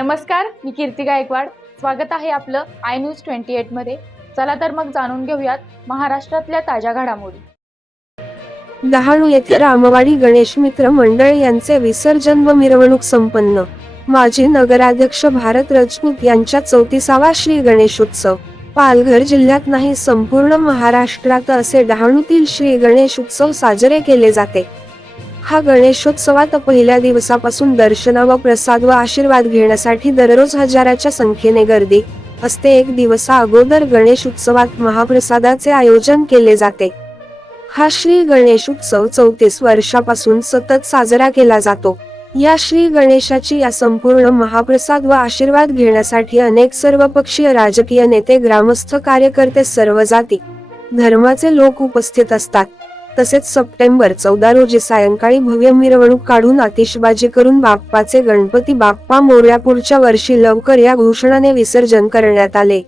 नमस्कार मी कीर्ती गायकवाड. स्वागत आहे आपलं आय न्यूज ट्वेंटी एटमध्ये चला तर मग जाणून घेऊयात महाराष्ट्रातल्या ताज्या घडामोडी. डहाणू येथे रामवाडी गणेश मित्र मंडळ यांचे विसर्जन व मिरवणूक संपन्न. माजी नगराध्यक्ष भारत राजपूत यांच्या चौतीसावा श्री गणेशोत्सव. पालघर जिल्ह्यात नाही संपूर्ण महाराष्ट्रात असे डहाणूतील श्री गणेश उत्सव साजरे केले जाते. हा गणेशोत्सवात पहिल्या दिवसापासून दर्शन व प्रसाद व आशीर्वाद घेण्यासाठी दररोज हजाराच्या संख्येने गर्दी असते. एक दिवसा अगोदर गणेश उत्सवात महाप्रसादाचे आयोजन केले जाते. हा श्री गणेश उत्सव चौतीस वर्षापासून सतत साजरा केला जातो. या श्री गणेशाची या संपूर्ण महाप्रसाद व आशीर्वाद घेण्यासाठी अनेक सर्वपक्षीय राजकीय नेते ग्रामस्थ कार्यकर्ते सर्व जाती धर्माचे लोक उपस्थित असतात. तसेच सप्टेंबर चौदा रोजी सायंकाळी भव्य मिरवणूक काढून आतिषबाजी करून बाप्पाचे गणपती बाप्पा मोर्या पुढच्या वर्षी लवकर या घोषणाने विसर्जन करण्यात आले.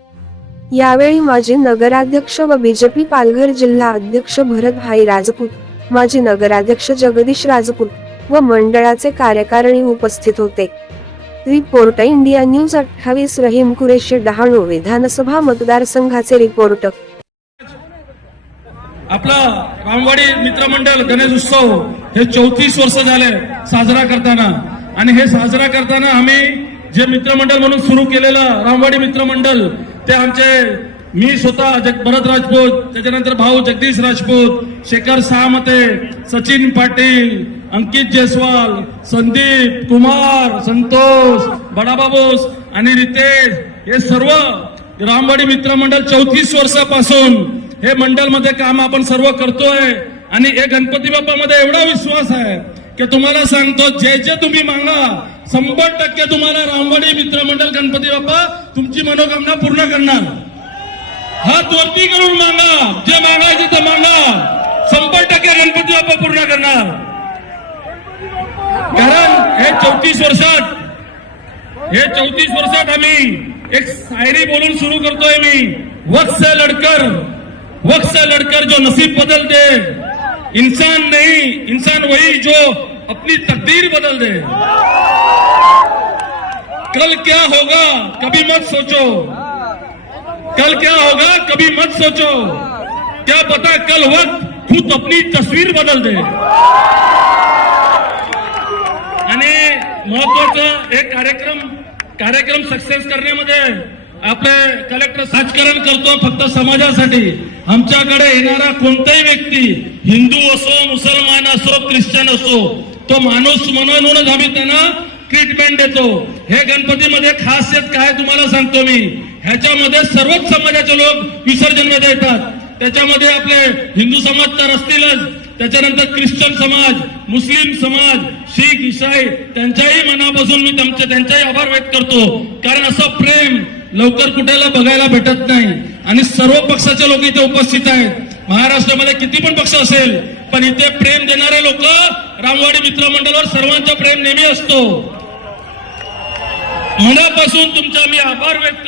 यावेळी माजी नगराध्यक्ष व बीजेपी पालघर जिल्हा अध्यक्ष भरत भाई राजपूत माजी नगराध्यक्ष जगदीश राजपूत व मंडळाचे कार्यकारिणी उपस्थित होते. रिपोर्ट इंडिया न्यूज अठ्ठावीस रहीम कुरेशी डहाणू विधानसभा मतदारसंघाचे रिपोर्ट. आपला रामवाडी मित्रमंडळ गणेश उत्सव हे चौतीस वर्ष झाले साजरा करताना. आणि हे साजरा करताना आम्ही जे मित्रमंडळ म्हणून सुरू केलेलं रामवाडी मित्रमंडळ ते आमचे मी स्वतः जग भरत राजपूत त्याच्यानंतर भाऊ जगदीश राजपूत शेखर सामते सचिन पाटील अंकित जयस्वाल संदीप कुमार संतोष बडाबाबोस आणि रितेश हे सर्व रामवाडी मित्रमंडळ चौतीस वर्षापासून हे मंडळमध्ये काम आपण सर्व करतोय. आणि हे गणपती बाप्पा मध्ये एवढा विश्वास आहे की तुम्हाला सांगतो जे जे तुम्ही मागा शंभर टक्के तुम्हाला रामवाडी मित्रमंडळ गणपती बाप्पा तुमची मनोकामना पूर्ण करणार. हात वरती करून मागा जे मागायचे ते मागा शंभर टक्के गणपती बाप्पा पूर्ण करणार. कारण हे चौतीस वर्षात हे चौतीस वर्षात आम्ही एक शायरी बोलून सुरू करतोय मी वत्स लड़कर. वक्त से लड़कर जो नसीब बदल दे। इंसान नहीं इंसान वही जो अपनी तकदीर बदल दे। कल क्या होगा कभी मत सोचो। कल क्या होगा कभी मत सोचो। क्या पता कल वक्त खुद अपनी तस्वीर बदल दे। आणि महत्वाचं एक कार्यक्रम कार्यक्रम सक्सेस करण्यामध्ये आपले कलेक्टर राजकारण करतो फक्त समाजासाठी. आमच्याकडे येणारा कोणताही व्यक्ती हिंदू असो मुसलमान असो ख्रिश्चन असो तो माणूस म्हणूनच आम्ही त्यांना ट्रीटमेंट देतो. हे गणपतीमध्ये खासियत काय तुम्हाला सांगतो मी? ह्याच्यामध्ये सर्वच समाजाचे लोक विसर्जनमध्ये येतात. त्याच्यामध्ये आपले हिंदू समाज तर असतीलच. त्याच्यानंतर ख्रिश्चन समाज मुस्लिम समाज शीख इसाई त्यांच्याही मनापासून मी त्यांचे त्यांचाही आभार व्यक्त करतो. कारण असं प्रेम लवकर कुठेला बघायला भेटत नाही. आणि सर्व पक्षाचे लोक इथे उपस्थित आहेत. महाराष्ट्रामध्ये किती पण पक्ष असेल पण इथे प्रेम देणारे लोक रामवाडी मित्रमंडळावर सर्वांचा प्रेम नेहमी असतो. मनापासून तुमचा मी आभार व्यक्त